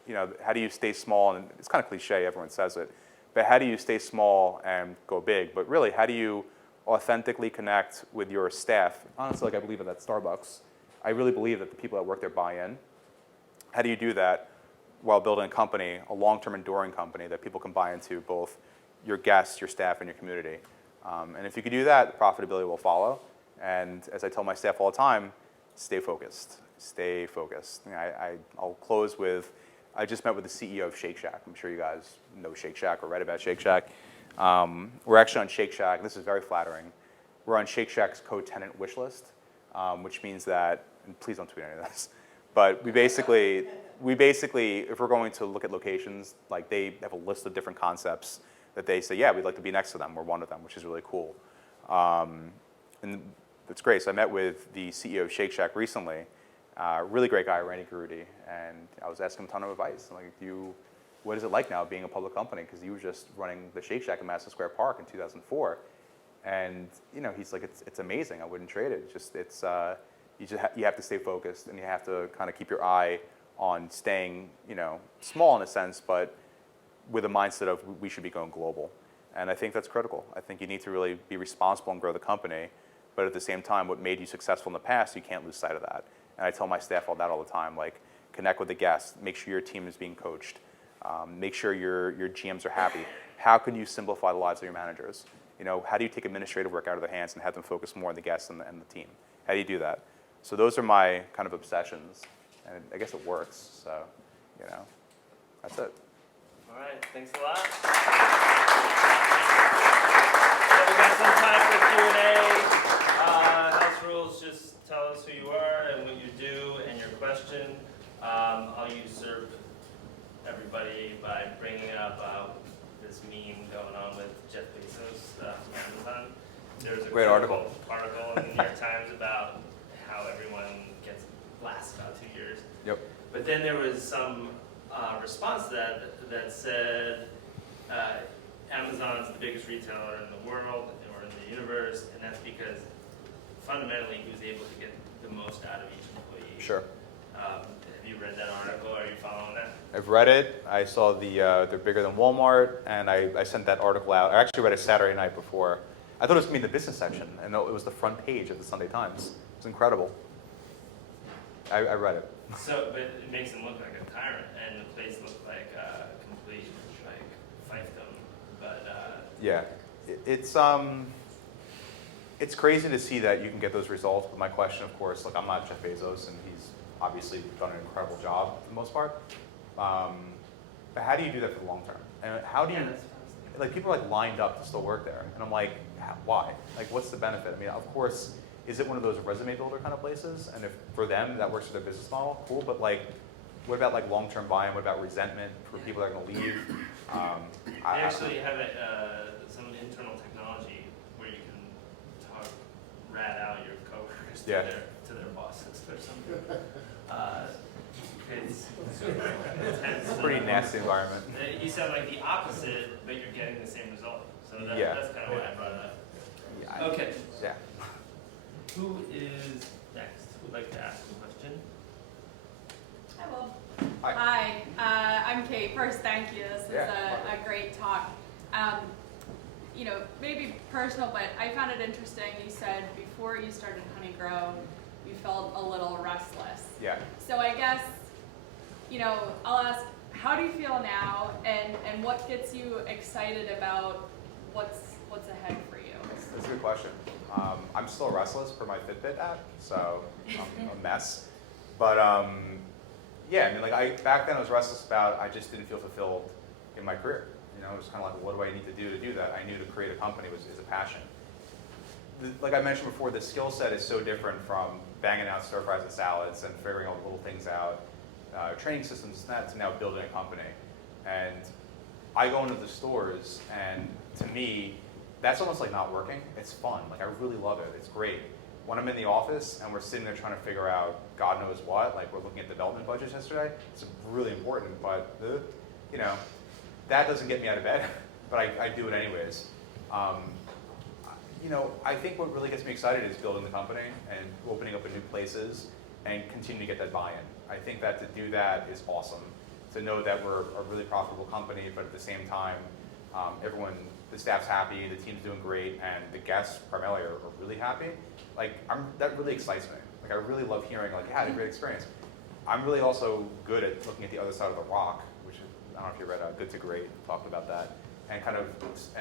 how do you stay small? And it's kind of cliche, everyone says it, but how do you stay small and go big? But really, how do you authentically connect with your staff? Honestly, like I believe at Starbucks, I really believe that the people that work there buy in. How do you do that while building a company, a long-term enduring company that people can buy into, both your guests, your staff, and your community? And if you can do that, profitability will follow. And as I tell my staff all the time, stay focused. Stay focused. I'll close with, I just met with the CEO of Shake Shack. I'm sure you guys know Shake Shack or read about Shake Shack. We're actually on Shake Shack. This is very flattering. We're on Shake Shack's co-tenant wish list, which means that, and please don't tweet any of this, but we basically, if we're going to look at locations, like they have a list of different concepts that they say, yeah, we'd like to be next to them. We're one of them, which is really cool. And it's great. So I met with the CEO of Shake Shack recently. Really great guy, Randy Garudi, and I was asking him a ton of advice. I'm like, what is it like now being a public company? Because you were just running the Shake Shack in Madison Square Park in 2004, and he's like, it's amazing. I wouldn't trade it. You have to stay focused, and you have to kind of keep your eye on staying, small in a sense, but with a mindset of we should be going global. And I think that's critical. I think you need to really be responsible and grow the company, but at the same time, what made you successful in the past, you can't lose sight of that. And I tell my staff all the time, like, connect with the guests, make sure your team is being coached, make sure your GMs are happy. How can you simplify the lives of your managers? How do you take administrative work out of their hands and have them focus more on the guests and the team? How do you do that? So those are my kind of obsessions, and I guess it works, so, that's it. All right, thanks a lot. So we got some time for Q&A. House rules, just tell us who you are and what you do and your question. I'll usurp everybody by bringing up this meme going on with Jeff Bezos from Amazon. There's a Great article in the New York Times about how everyone gets blasted about 2 years. Yep. But then there was some response to that said Amazon's the biggest retailer in the world or in the universe, and that's because fundamentally he was able to get the most out of each employee. Sure. Have you read that article? Are you following that? I've read it. I saw they're bigger than Walmart, and I sent that article out. I actually read it Saturday night before. I thought it was going to be in the business section, and it was the front page of the Sunday Times. It was incredible. I read it. So, but it makes him look like a tyrant, and the place looked like a complete fiefdom. But yeah, it's crazy to see that you can get those results. But my question, of course, I'm not Jeff Bezos, and he's obviously done an incredible job for the most part. But how do you do that for the long term? And how do you, people are lined up to still work there, and I'm like, why? What's the benefit? I mean, of course. Is it one of those resume builder kind of places? And if for them that works for their business model, cool. But what about long-term buy-in? What about resentment for people that are going to leave? they actually have some internal technology where you can rat out your coworkers to their bosses or something. It's intense. Pretty nasty environment. You sound like the opposite, but you're getting the same result. So that's kind of why I brought it up. Yeah, Okay. Yeah. Who is next? Who would like to ask a question? I will. Hi. Hi, I'm Kate. First, thank you. This is a great talk. Maybe personal, but I found it interesting. You said before you started Honeygrow, you felt a little restless. Yeah. So I guess, I'll ask, how do you feel now, and what gets you excited about what's ahead for you? That's a good question. I'm still restless for my Fitbit app, so I'm a mess. But back then I was restless about I just didn't feel fulfilled in my career. It was kind of what do I need to do that? I knew to create a company is a passion. Like I mentioned before, the skill set is so different from banging out stir fries and salads and figuring out little things out, training systems, to now building a company. And I go into the stores, and to me, that's almost like not working. It's fun. I really love it. It's great. When I'm in the office and we're sitting there trying to figure out God knows what, we're looking at development budgets yesterday, it's really important, but that doesn't get me out of bed, but I do it anyways. I think what really gets me excited is building the company and opening up in new places and continue to get that buy-in. I think that to do that is awesome. To know that we're a really profitable company, but at the same time, everyone, the staff's happy, the team's doing great, and the guests primarily are really happy. Like, that really excites me. Like, I really love hearing, like, yeah, I had a great experience. I'm really also good at looking at the other side of the rock, which is, I don't know if you read Good to Great, talked about that, and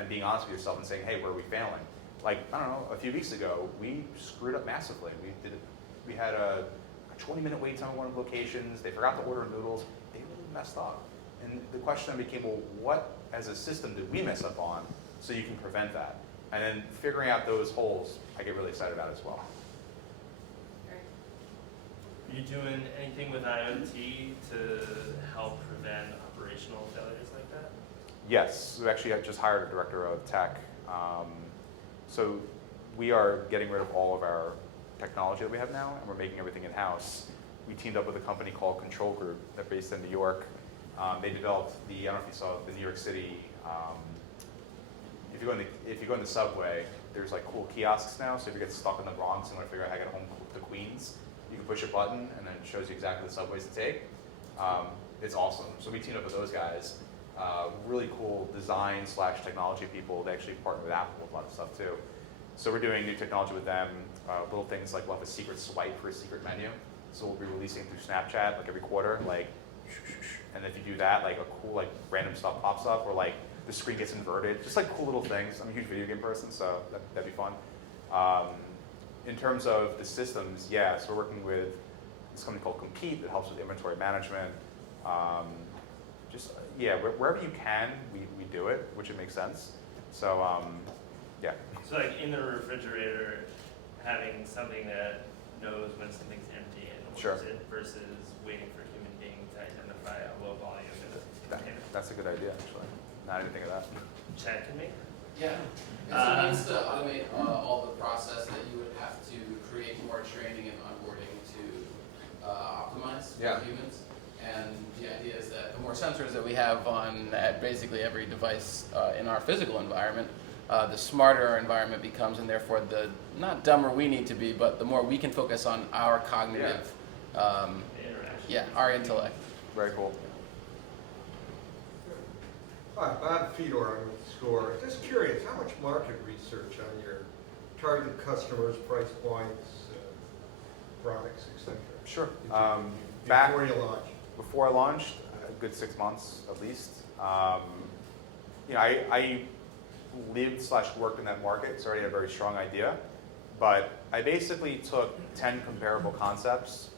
being honest with yourself and saying, hey, where are we failing? Like, I don't know, a few weeks ago, we screwed up massively. We had a 20-minute wait time at one of the locations. They forgot to order noodles. They really messed up. And the question then became, well, what as a system did we mess up on so you can prevent that? And then figuring out those holes, I get really excited about as well. Are you doing anything with IoT to help prevent operational failures like that? Yes, we actually just hired a director of tech. So we are getting rid of all of our technology that we have now, and we're making everything in-house. We teamed up with a company called Control Group. They're based in New York. They developed I don't know if you saw the New York City, if you go in the subway, there's like cool kiosks now, so if you get stuck in the Bronx and want to figure out how to get home to Queens, you can push a button and then it shows you exactly the subways to take. It's awesome. So we teamed up with those guys. Really cool design / technology people. They actually partner with Apple with a lot of stuff too. So we're doing new technology with them. Little things like we'll have a secret swipe for a secret menu. So we'll be releasing through Snapchat like every quarter, like, and if you do that, like a cool like random stuff pops up, or like the screen gets inverted. Just like cool little things. I'm a huge video game person, so that'd be fun. In terms of the systems, yeah, so we're working with this company called Compete that helps with inventory management. Wherever you can, we do it, which it makes sense. So, yeah. So like in the refrigerator, having something that knows when something's empty and orders it versus waiting for a human being to identify a low volume in a container. That's a good idea, actually. Not even think of that. Chad can make. Yeah. It means to automate all the process that you would have to create more training and onboarding to optimize for humans. And the idea is that the more sensors that we have on at basically every device in our physical environment, the smarter our environment becomes, and therefore the not dumber we need to be, but the more we can focus on our cognitive, our intellect. Very cool. Hi, Bob Fedor, I'm with SCORE. Just curious, how much market research on your target customers, price points, products, etc.? Sure. Before you launch? Before I launched, a good 6 months at least. I lived / worked in that market, so I already had a very strong idea. But I basically took 10 comparable concepts,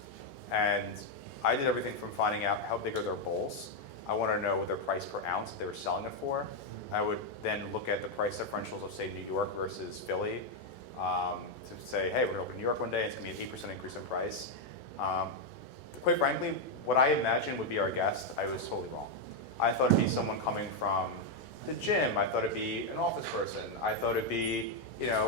and I did everything from finding out how big are their bowls. I wanted to know what their price per ounce that they were selling it for. I would then look at the price differentials of, say, New York versus Philly, to say, hey, we're going to open New York one day, it's going to be an 8% increase in price. Quite frankly, what I imagined would be our guest, I was totally wrong. I thought it'd be someone coming from the gym. I thought it'd be an office person. I thought it'd be,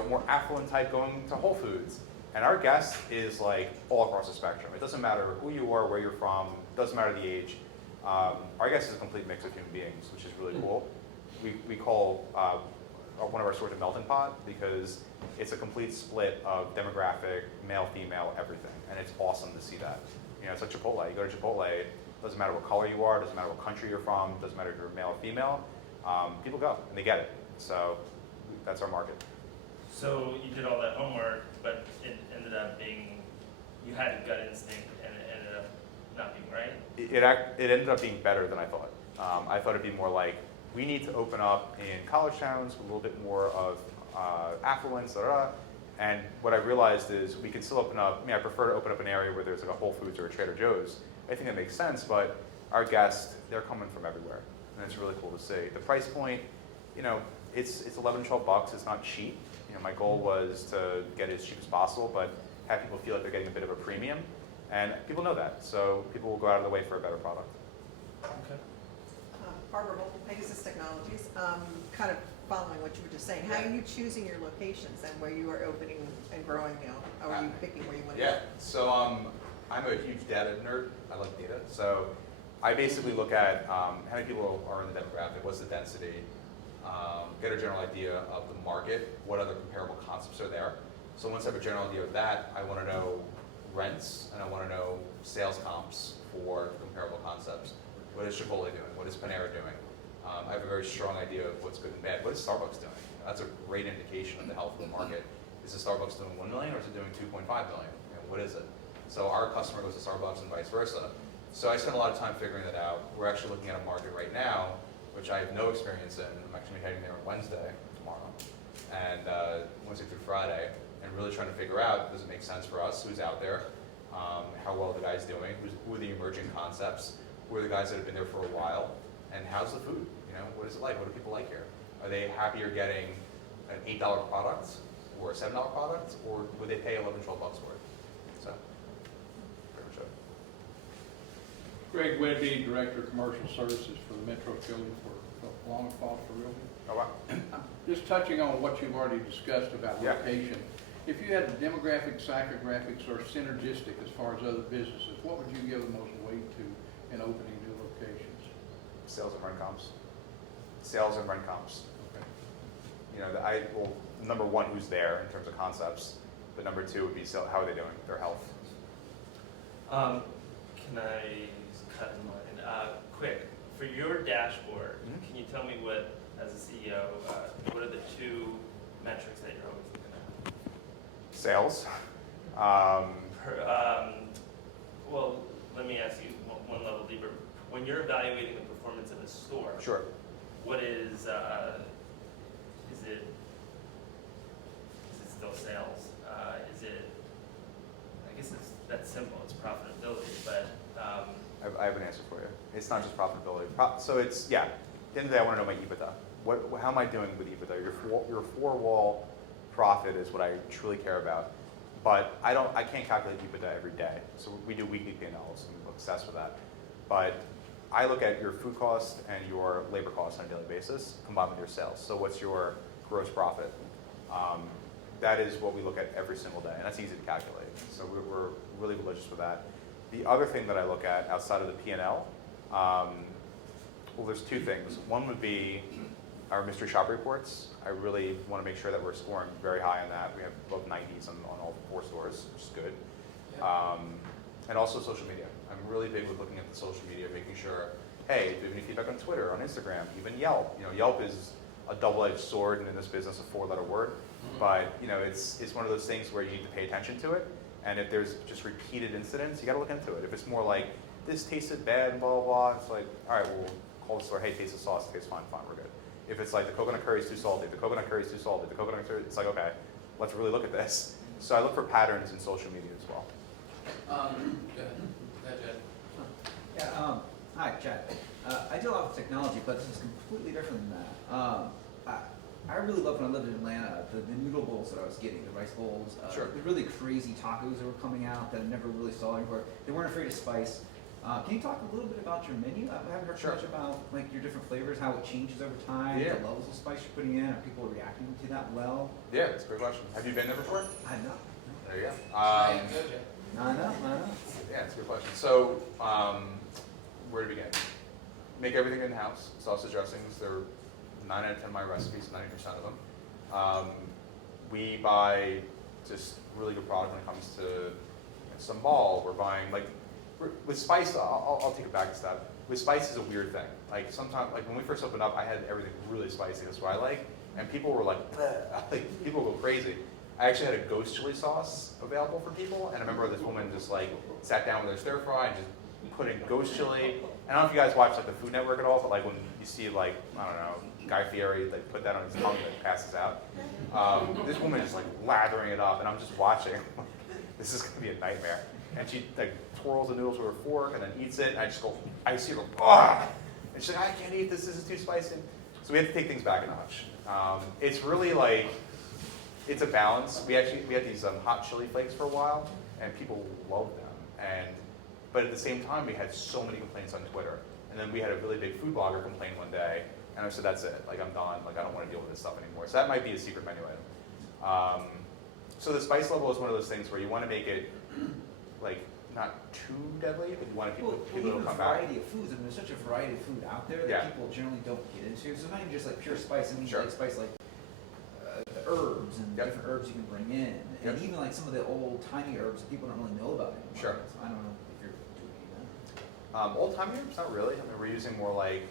more affluent type going to Whole Foods. And our guest is like all across the spectrum. It doesn't matter who you are, where you're from, doesn't matter the age. Our guest is a complete mix of human beings, which is really cool. We call one of our stores a melting pot because it's a complete split of demographic, male, female, everything. And it's awesome to see that. It's like Chipotle. You go to Chipotle, it doesn't matter what color you are, doesn't matter what country you're from, doesn't matter if you're male or female. People go and they get it. So that's our market. So you did all that homework, but it ended up being, you had a gut instinct and it ended up not being right? It ended up being better than I thought. I thought it'd be more like, we need to open up in college towns with a little bit more of affluence, and what I realized is we can still open up, I prefer to open up an area where there's like a Whole Foods or a Trader Joe's. I think that makes sense, but our guests, they're coming from everywhere, and it's really cool to see. The price point, it's $11, $12. It's not cheap. My goal was to get it as cheap as possible, but have people feel like they're getting a bit of a premium, and people know that, so people will go out of the way for a better product. Okay. Barbara Volk, Pegasus Technologies. Kind of following what you were just saying, how are you choosing your locations and where you are opening and growing now? How are you picking where you want to go? Yeah, so I'm a huge data nerd. I like data. So I basically look at how many people are in the demographic, what's the density, get a general idea of the market, what other comparable concepts are there. So once I have a general idea of that, I want to know rents, and I want to know sales comps for comparable concepts. What is Chipotle doing? What is Panera doing? I have a very strong idea of what's good and bad. What is Starbucks doing? That's a great indication of the health of the market. Is the Starbucks doing 1 million or is it doing 2.5 million? What is it? So our customer goes to Starbucks and vice versa. So I spent a lot of time figuring that out. We're actually looking at a market right now, which I have no experience in. I'm actually heading there on Wednesday, tomorrow, and Wednesday through Friday, and really trying to figure out, does it make sense for us, who's out there, how well the guy's doing, who are the emerging concepts, who are the guys that have been there for a while, and how's the food? What is it like? What do people like here? Are they happier getting an $8 product or a $7 product, or would they pay 11, 12 bucks for it? So, pretty much it. Greg Wedby, Director of Commercial Services for the Metro Philly for Long Foster Realty. Oh, wow. Just touching on what you've already discussed about Yeah. location. If you had demographics, psychographics, or synergistic as far as other businesses, what would you give the most weight to in opening new locations? Sales and rent comps. Sales and rent comps. Okay. Well, number one, who's there in terms of concepts, but number two would be how are they doing, their health. Can I cut in line? Quick, for your dashboard, can you tell me what, as a CEO, what are the two metrics that you're always looking at? Sales. Well, let me ask you one level deeper. When you're evaluating the performance of a store, Sure. what is it still sales? I guess that's simple, it's profitability, but. I have an answer for you. It's not just profitability. So it's, at the end of the day, I want to know my EBITDA. How am I doing with EBITDA? Your four-wall profit is what I truly care about. But I can't calculate EBITDA every day. So we do weekly P&Ls, and we're obsessed with that. But I look at your food cost and your labor cost on a daily basis, combined with your sales. So what's your gross profit? That is what we look at every single day, and that's easy to calculate. So we're really religious with that. The other thing that I look at outside of the P&L, well, there's two things. One would be our mystery shop reports. I really want to make sure that we're scoring very high on that. We have above 90s on all 4 stores, which is good. And also social media. I'm really big with looking at the social media, making sure, hey, do you have any feedback on Twitter, on Instagram, even Yelp? Yelp is a double-edged sword, and in this business, a 4-letter word. But it's one of those things where you need to pay attention to it. And if there's just repeated incidents, you got to look into it. If it's more like this tasted bad and blah blah blah, it's like, all right, we'll call the store. Hey, taste the sauce. It tastes fine. We're good. If it's like the coconut curry is too salty, the coconut curry is too salty, the coconut curry, it's like, okay, let's really look at this. So I look for patterns in social media as well. Go ahead, Jed. Yeah, hi, Chad. I do a lot of technology, but this is completely different than that. I really loved when I lived in Atlanta, the noodle bowls that I was getting, the rice bowls, Sure. the really crazy tacos that were coming out that I never really saw anywhere. They weren't afraid of spice. Can you talk a little bit about your menu? I haven't heard too much about like your different flavors, how it changes over time, Yeah. the levels of spice you're putting in, are people reacting to that well? Yeah, that's a great question. Have you been there before? I'm not. There you go. Go, Jed. I know. Yeah, it's a good question. So, where to begin? Make everything in-house. Sausage dressings, they're 9 out of 10 of my recipes, 90% of them. We buy just really good product when it comes to some ball. We're buying, with spice, I'll take it back a step. With spice is a weird thing. Like sometimes, like when we first opened up, I had everything really spicy. That's what I like. And people were like, people go crazy. I actually had a ghost chili sauce available for people. And I remember this woman just sat down with her stir fry and just put in ghost chili. And I don't know if you guys watch the Food Network at all, but when you see I don't know, Guy Fieri put that on his tongue and passes out. This woman is lathering it up, and I'm just watching. This is gonna be a nightmare. And she twirls the noodles with her fork and then eats it. And I see her go, ah! And she's like, I can't eat this. This is too spicy. So we have to take things back a notch. It's really it's a balance. We had these hot chili flakes for a while, and people loved them. But at the same time, we had so many complaints on Twitter. And then we had a really big food blogger complain one day, and I said, that's it. I'm done. I don't want to deal with this stuff anymore. So that might be a secret menu item. So the spice level is one of those things where you want to make it not too deadly, but you want people to come back. Variety of foods. I mean, there's such a variety of food out there that people generally don't get into. So it's not even just pure spice. I mean, Sure. spice herbs and Yep. different herbs you can bring in, and Yep. even like some of the old timey herbs that people don't really know about anymore. Sure. So I don't know if you're doing any of that. Old time herbs, not really. I mean, we're using more like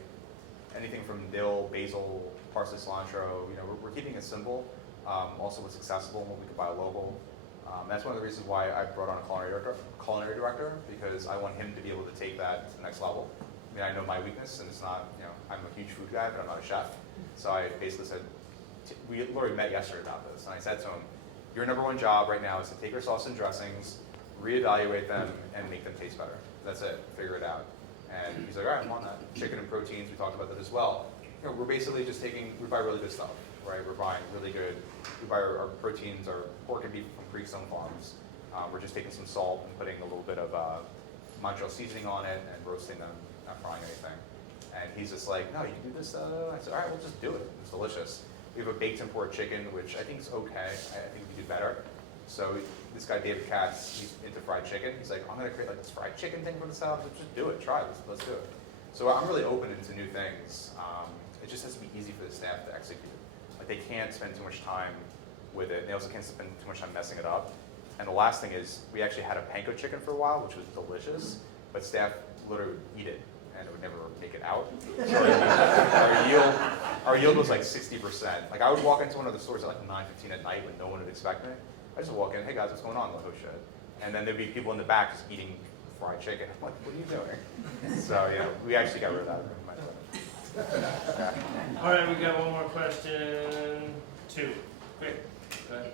anything from dill, basil, parsley, cilantro. You know, we're keeping it simple. Also, what's accessible and what we could buy local. That's one of the reasons why I brought on a culinary director, because I want him to be able to take that to the next level. I mean, I know my weakness, and it's not, you know, I'm a huge food guy, but I'm not a chef. So I basically said, we already met yesterday about this, and I said to him, your #1 job right now is to take your sauce and dressings, reevaluate them, and make them taste better. That's it, figure it out. And he's like, all right, I'm on that. Chicken and proteins, we talked about that as well. You know, we're basically just we buy really good stuff, right? We're buying really good, we buy our proteins, our pork and beef from Creekstone Farms. We're just taking some salt and putting a little bit of Montreal seasoning on it and roasting them, not frying anything. And he's just like, no, you can do this. I said, all right, we'll just do it. It's delicious. We have a baked and pork chicken, which I think is okay. I think we could do better. So this guy, David Katz, he's into fried chicken. He's like, I'm going to create like this fried chicken thing for the salad. Just do it. Try it. Let's do it. So I'm really open into new things. It just has to be easy for the staff to execute. Like they can't spend too much time with it. They also can't spend too much time messing it up. And the last thing is, we actually had a panko chicken for a while, which was delicious, but staff literally would eat it and it would never make it out. So our yield was like 60%. Like I would walk into one of the stores at like 9:15 at night when no one would expect me. I just walk in, hey guys, what's going on? I'm like, oh shit. And then there'd be people in the back just eating fried chicken. I'm like, what are you doing? So, you know, we actually got rid of that. All right, we got one more question. 2. Quick. Go ahead.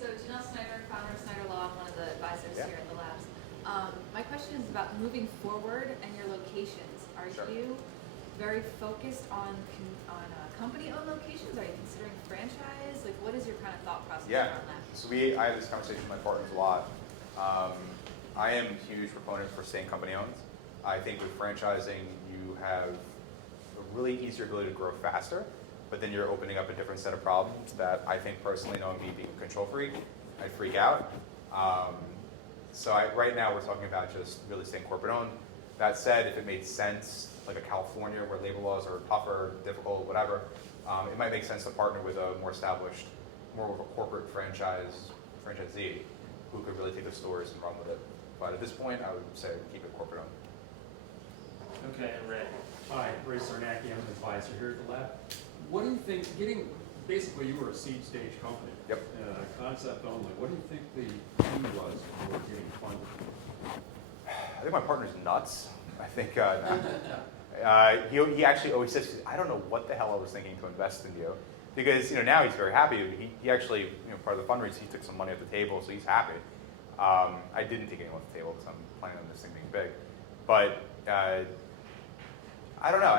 So Janelle Snyder, founder of Snyder Law, and one of the advisors Yeah. here at the labs. My question is about moving forward and your locations. Are Sure. you very focused on company-owned locations? Are you considering franchise? Like, what is your kind of thought process Yeah. around that? So I have this conversation with my partners a lot. I am a huge proponent for staying company-owned. I think with franchising, you have a really easier ability to grow faster, but then you're opening up a different set of problems that I think personally, knowing me being a control freak, I'd freak out. Right now we're talking about just really staying corporate-owned. That said, if it made sense, like a California where labor laws are tougher, difficult, whatever, it might make sense to partner with a more established, more of a corporate franchisee who could really take the stores and run with it. But at this point, I would say keep it corporate owned. Okay, and Ray. Hi, Ray Sarnacki, I'm an advisor here at the lab. What do you think, basically you were a seed stage company. Yep. Concept only. What do you think the key was for getting funded? I think my partner's nuts. I think he actually always says, I don't know what the hell I was thinking to invest in you. Because now he's very happy. He actually, part of the fundraiser, he took some money off the table, so he's happy. I didn't take anyone off the table because I'm planning on this thing being big. But I don't know.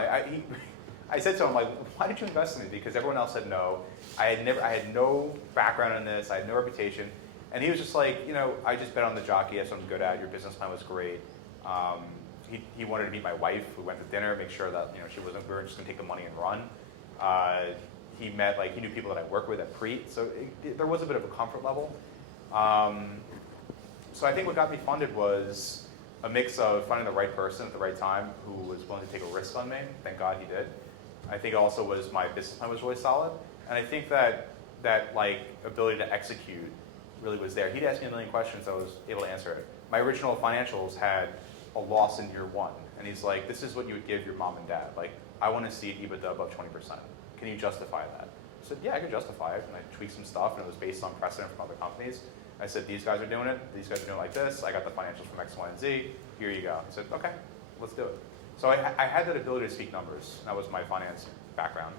I said to him, like, why did you invest in me? Because everyone else said no. I had no background in this. I had no reputation. And he was just like, I just bet on the jockey. That's what I'm good at. Your business plan was great. He wanted to meet my wife. We went to dinner, make sure that we were just going to take the money and run. He knew people that I work with at Preet. So there was a bit of a comfort level. So I think what got me funded was a mix of finding the right person at the right time who was willing to take a risk on me. Thank God he did. I think also was my business plan was really solid. And I think that ability to execute really was there. He'd ask me a million questions, I was able to answer it. My original financials had a loss in year 1. And he's like, this is what you would give your mom and dad. Like, I want to see an EBITDA above 20%. Can you justify that? I said, yeah, I could justify it. And I tweaked some stuff, and it was based on precedent from other companies. I said, these guys are doing it. These guys are doing it like this. I got the financials from X, Y, and Z. Here you go. I said, okay, let's do it. So I had that ability to speak numbers. That was my finance background,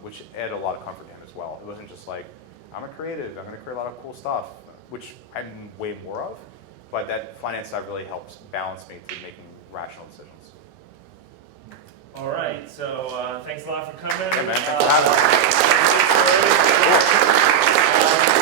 which added a lot of comfort to him as well. It wasn't just like, I'm a creative. I'm going to create a lot of cool stuff, which I'm way more of. But that finance side really helps balance me to making rational decisions. All right, so thanks a lot for coming. Yeah, man. Thanks for having me.